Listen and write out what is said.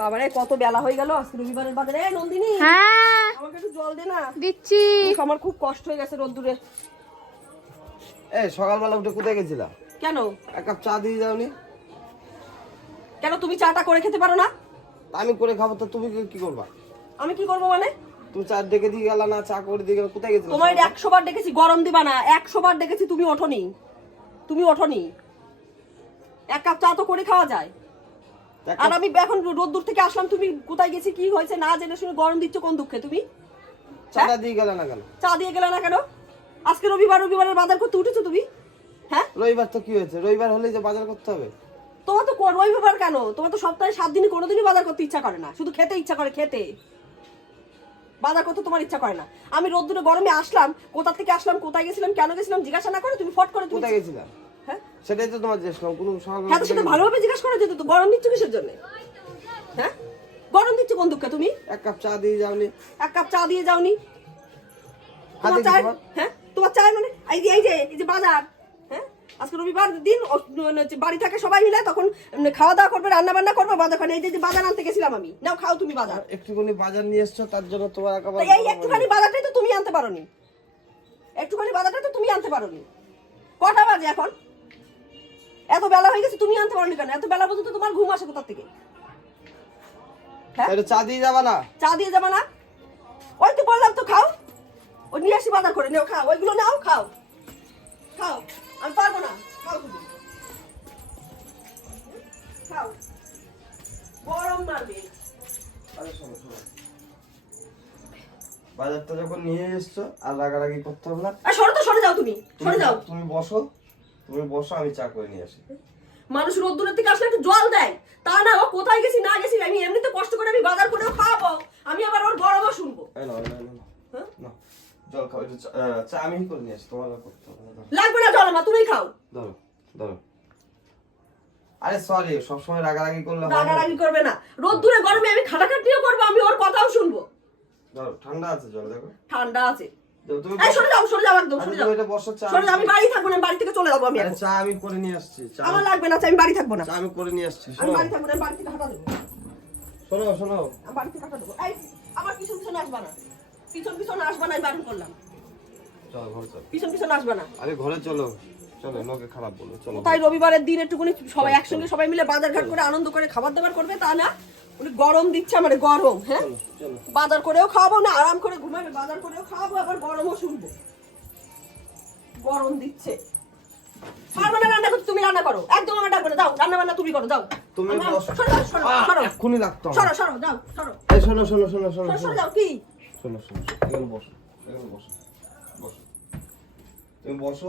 বাবারে কত বেলা হয়ে গেল আজকে রবিবারের বাজারে। নন্দিনী হ্যাঁ আমাকে একটু জল দে না। দিচ্ছি। আমার খুব কষ্ট হয়ে গেছে রোদ্দুরে। এই সকালবেলা উঠে কোথায় গেছিলা? কেন? এক কাপ চা দিয়ে যাওনি? কেন তুমি চাটা করে খেতে পারো না? আমি করে খাবো তো তুমি কি করবা? আমি কি করবো মানে? তুমি চা ডেকে দিয়ে গেলা না, চা করে দিয়ে গেলা, কোথায় গেছিলা? তোমার 100 বার ডেকেছি, গরম দিবা না। 100 বার ডেকেছি, তুমি ওঠোনি। তুমি ওঠোনি। এক কাপ চা তো করে খাওয়া যায়। আর আমি এখন রোদ্দুর থেকে আসলাম, তুমি কোথায় গেছি কি হয়েছে না জেনে শুনে গরম দিচ্ছ কোন দুঃখে তুমি? চাটা দিয়ে গেলা না কেন? চা দিয়ে গেলে না কেন? আজকে রবিবারের বাজার করতে উঠেছো তুমি? হ্যাঁ, রবিবার তো কি হয়েছে? রবিবার হলেই যে বাজার করতে হবে? তোমার তো রবিবার কেন? তোমার তো সপ্তাহে 7 দিনই কোনোদিনই বাজার করতে ইচ্ছা করে না, শুধু খেতে ইচ্ছা করে। খেতে বাজার করতে তোমার ইচ্ছা করে না। আমি রোদ্দুরে গরমে আসলাম, কোথা থেকে আসলাম, কোথায় গেছিলাম, কেন গেছিলাম জিজ্ঞাসা না করে তুমি ফট করে তুমি কোথায় গেছিলা? হ্যাঁ, সেটাই তো তোমার জিজ্ঞেস করলাম। কোনো হ্যাঁ তো সেটা ভালোভাবে জিজ্ঞাসা করে যেত তো। গরম দিচ্ছ কিসের জন্য? হ্যাঁ, গরম দিচ্ছ কোন দুঃখে তুমি? এক কাপ চা দিয়ে যাওনি? এক কাপ চা দিয়ে যাওনি? তোমার হাতে চাই, কি তোমার? হ্যাঁ তোমার চাই মানে এই যে বাজার। হ্যাঁ, আজকে রবিবার দিন, বাড়ি থাকে সবাই মিলে, তখন খাওয়া দাওয়া করবে, রান্না বান্না করবে, বাজার খানে। এই যে বাজার আনতে গেছিলাম আমি। নাও খাও তুমি বাজার। একটুখানি বাজার নিয়ে এসছো, তার জন্য তোমার একেবারে এই একটুখানি বাজারটাই তো তুমি আনতে পারোনি। একটুখানি বাজারটা তো তুমি আনতে পারোনি। কটা বাজে এখন? এত বেলা হয়ে গেছে, তুমি আনতে পারোনি কেন? এত বেলা পর্যন্ত তোমার ঘুম আসে কোথা থেকে? হ্যাঁ, এটা চা দিয়ে যাবা না? চা দিয়ে যাবা না? ওই তো বললাম তো খাও। ওই নিয়ে আসি বাজার করে, নেও খাও, ওইগুলো নাও, খাও খাও। আমি পারবো না, খাও তুমি খাও। গরম মারবে। আরে শোনো শোনো, বাজারটা যখন নিয়ে এসছো আর রাগারাগি করতে হবে না। আর সরে যাও তুমি, সরে যাও। তুমি বসো, তুমি বসো, আমি চা করে নিয়ে আসি। মানুষ রোদ্দুরের থেকে আসলে একটু জল দেয়, তা না ও কোথায় গেছি না গেছি। আমি এমনিতে কষ্ট করে আমি বাজার করেও খাওয়াবো, আমি আবার ওর গরমও শুনবো। এই নাও, হ্যাঁ? না জল খাও, একটু চা আমি করে নিয়ে আসি, তোমার আর করতে হবে না। লাগবে না জল, আমার তুমিই খাও। ধরো ধরো। আরে সরি, সবসময় রাগারাগি করলে হয় না। রাগারাগি করবে না। রোদ্দুরে গরমে আমি খাটাখাটিও করবো, আমি ওর কথাও শুনবো। ধরো, ঠান্ডা আছে জল, দেখো ঠান্ডা আছে। তুমি এই সরে যাও একদম, সরে যাও। এটা বসো, চা সরে যাও, আমি বাড়ি থাকবো না, আমি বাড়ি থেকে চলে যাবো। আমি আরে এখন চা আমি করে নিয়ে আসছি। চা আমার লাগবে না, আমি বাড়ি থাকবো না। চা আমি করে নিয়ে আসছি। আমি শোনো বাড়ি থাকবো না, আমি বাড়ি থেকে হাঁটা দেবো। শোনো শোনো, আমি বাড়ি থেকে হাঁটা দেবো। এই আমার পিছন পিছন আসবা না, পিছন আসবা না, আমি বারণ করলাম। চলো ঘরে চলো। পিছন আসবা না। আরে ঘরে চলো, চলো, লোকে খারাপ বলো, চলো। তাই রবিবারের দিন একটুখানি সবাই একসঙ্গে সবাই মিলে বাজার ঘাট করে আনন্দ করে খাবার দাবার করবে, তা না উনি গরম দিচ্ছে আমার। গরম, হ্যাঁ, চলো চলো। বাজার করেও খাওয়াবো না, আরাম করে ঘুমাবে, বাজার করেও খাওয়াবো, আবার গরমও শুনবো। গরম দিচ্ছে। পারবে না রান্না করতে, তুমি রান্না করো। একদম আমার ডাকবে না, যাও রান্না বান্না তুমি করো, যাও। তুমি বসো। সরো এক্ষুনি লাগতো আমার। সরো যাও, সরো এই শোনো শোনো শোনো শোনো সরো যাও। কি শোনো শোনো, এখানে বসো, এখানে বসো, বসো, তুমি বসো।